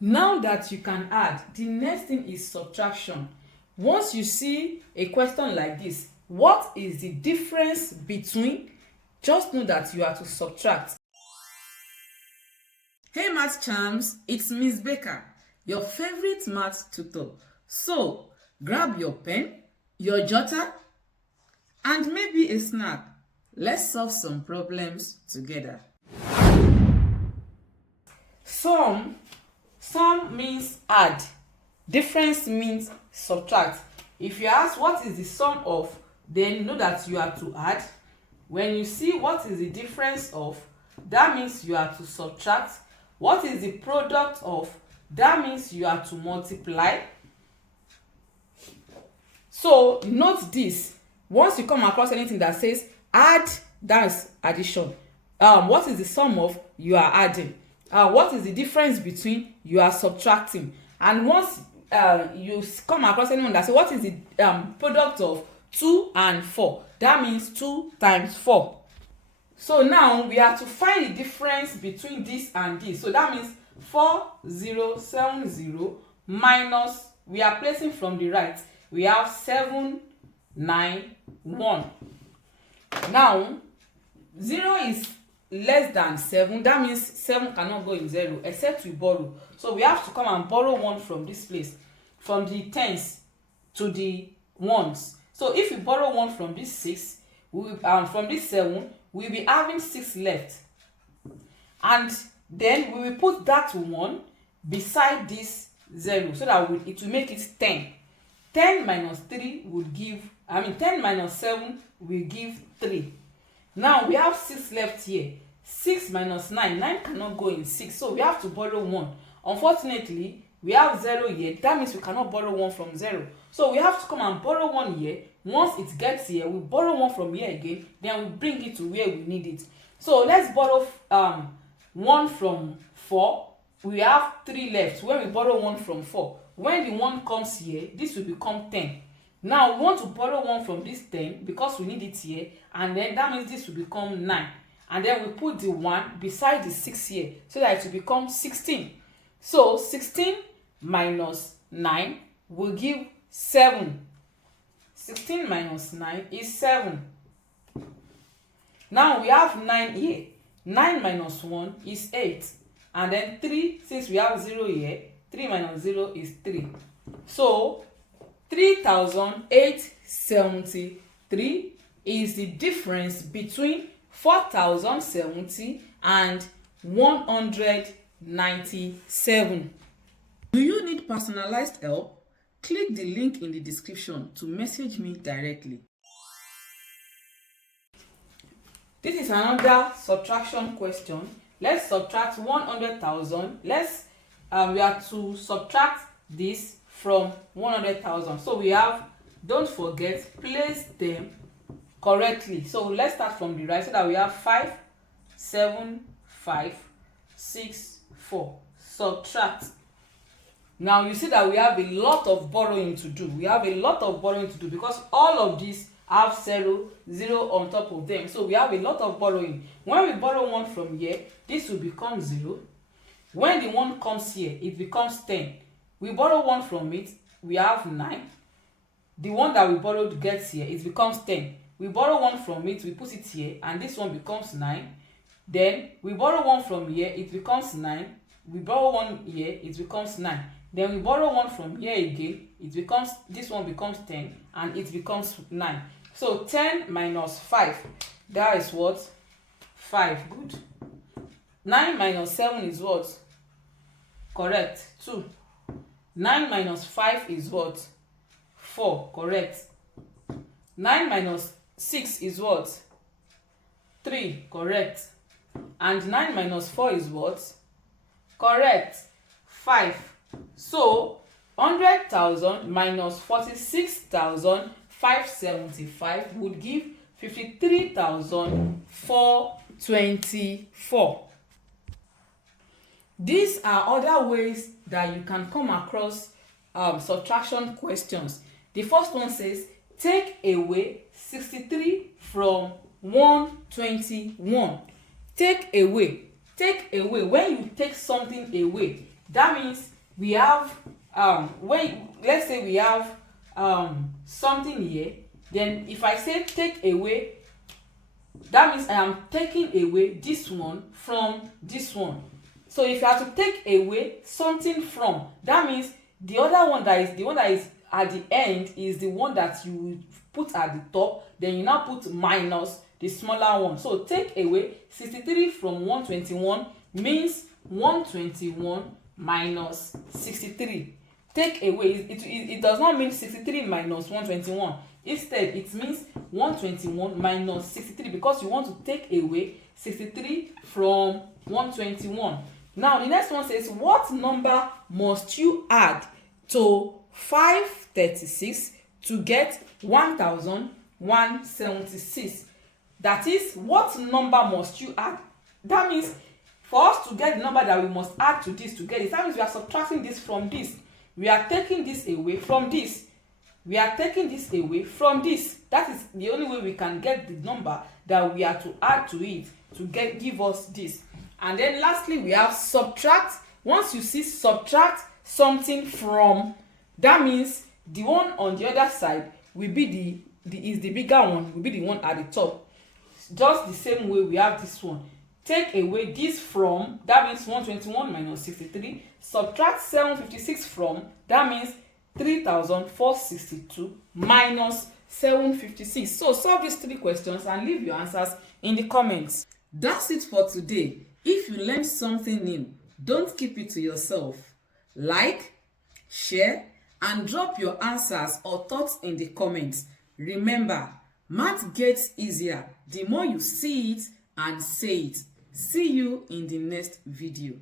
Now that you can add, the next thing is subtraction. Once you see a question like this, what is the difference between? Just know that you are to subtract. Hey math champs, it's Miss Becca, your favorite math tutor. So grab your pen, your jotter, and maybe a snack. Let's solve some problems together. Sum means add. Difference means subtract. If you ask what is the sum of, then know that you are to add. When you see what is the difference of, that means you are to subtract. What is the product of, that means you are to multiply. So note this, once you come across anything that says add, that's addition. What is the sum of, you are adding. What is the difference between, you are subtracting. And once you come across anyone that says what is the product of 2 and 4, that means 2 times 4. So now we have to find the difference between this and this. So that means 4070 minus, we are placing from the right, we have 791. Now 0 is less than 7, that means 7 cannot go in 0 except we borrow. So we have to come and borrow 1 from this place, from the tens to the ones. So if we borrow 1 from this 6, from this 7, we'll be having 6 left, and then we will put that 1 beside this 0 so that it will make it 10. 10 minus 3 would give, 10 minus 7 will give 3. Now we have 6 left here. 6 minus 9, 9 cannot go in 6, so we have to borrow 1. Unfortunately, we have 0 here, that means we cannot borrow 1 from 0. So we have to come and borrow 1 here. Once it gets here, we borrow 1 from here again, then we bring it to where we need it. So let's borrow 1 from 4. We have 3 left. When we borrow 1 from 4, when the 1 comes here, this will become 10. Now we want to borrow 1 from this 10 because we need it here, and then that means this will become 9. And then we put the 1 beside the 6 here so that it will become 16. So 16 minus 9 will give 7. 16 minus 9 is 7. Now we have 9 here. 9 minus 1 is 8. And then 3, since we have 0 here, 3 minus 0 is 3. So 3,873 is the difference between 4,070 and 197. Do you need personalized help? Click the link in the description to message me directly. This is another subtraction question. Let's subtract 100,000. We have to subtract this from 100,000. So we have, don't forget, place them correctly. So let's start from the right so that we have 5, 7, 5, 6, 4. Subtract. Now you see that we have a lot of borrowing to do. Because all of these have 0 on top of them. So we have a lot of borrowing. When we borrow 1 from here, this will become 0. When the 1 comes here, it becomes 10. We borrow 1 from it, we have 9. The one that we borrowed gets here, it becomes 10. We borrow 1 from it, we put it here, and this one becomes 9. Then we borrow 1 from here, it becomes 9. We borrow 1 here, it becomes 9. Then we borrow 1 from here again, this one becomes 10, and it becomes 9. So 10 minus 5, that is what? 5. Good. 9 minus 7 is what? Correct. 2. 9 minus 5 is what? 4. Correct. 9 minus 6 is what? 3. Correct. And 9 minus 4 is what? Correct. 5. So 100,000 minus 46,575 would give 53,424. These are other ways that you can come across subtraction questions. The first one says, take away 63 from 121. Take away. When you take something away, That means we have when let's say we have something here, then if I say take away, that means I am taking away this one from this one. So if you have to take away something from, that means the other one that is at the end is the one that you put at the top, then you now put minus the smaller one. So take away 63 from 121 means 121 minus 63. Take away, it does not mean 63 minus 121. Instead, it means 121 minus 63 because you want to take away 63 from 121. Now, the next one says, what number must you add to 536 to get 1176? That is, what number must you add? That means for us to get the number that we must add to this to get it, that means we are subtracting this from this. We are taking this away from this. We are taking this away from this. That is the only way we can get the number that we are to add to it to give us this. And then lastly, we have subtract. Once you see subtract something from, that means the one on the other side will be the bigger one, will be the one at the top. Just the same way we have this one. Take away this from, that means 121 minus 63. Subtract 756 from, that means 3,462 minus 756. So solve these 3 questions and leave your answers in the comments. That's it for today. If you learned something new, don't keep it to yourself. Like, share, and drop your answers or thoughts in the comments. Remember, math gets easier the more you see it and say it. See you in the next video.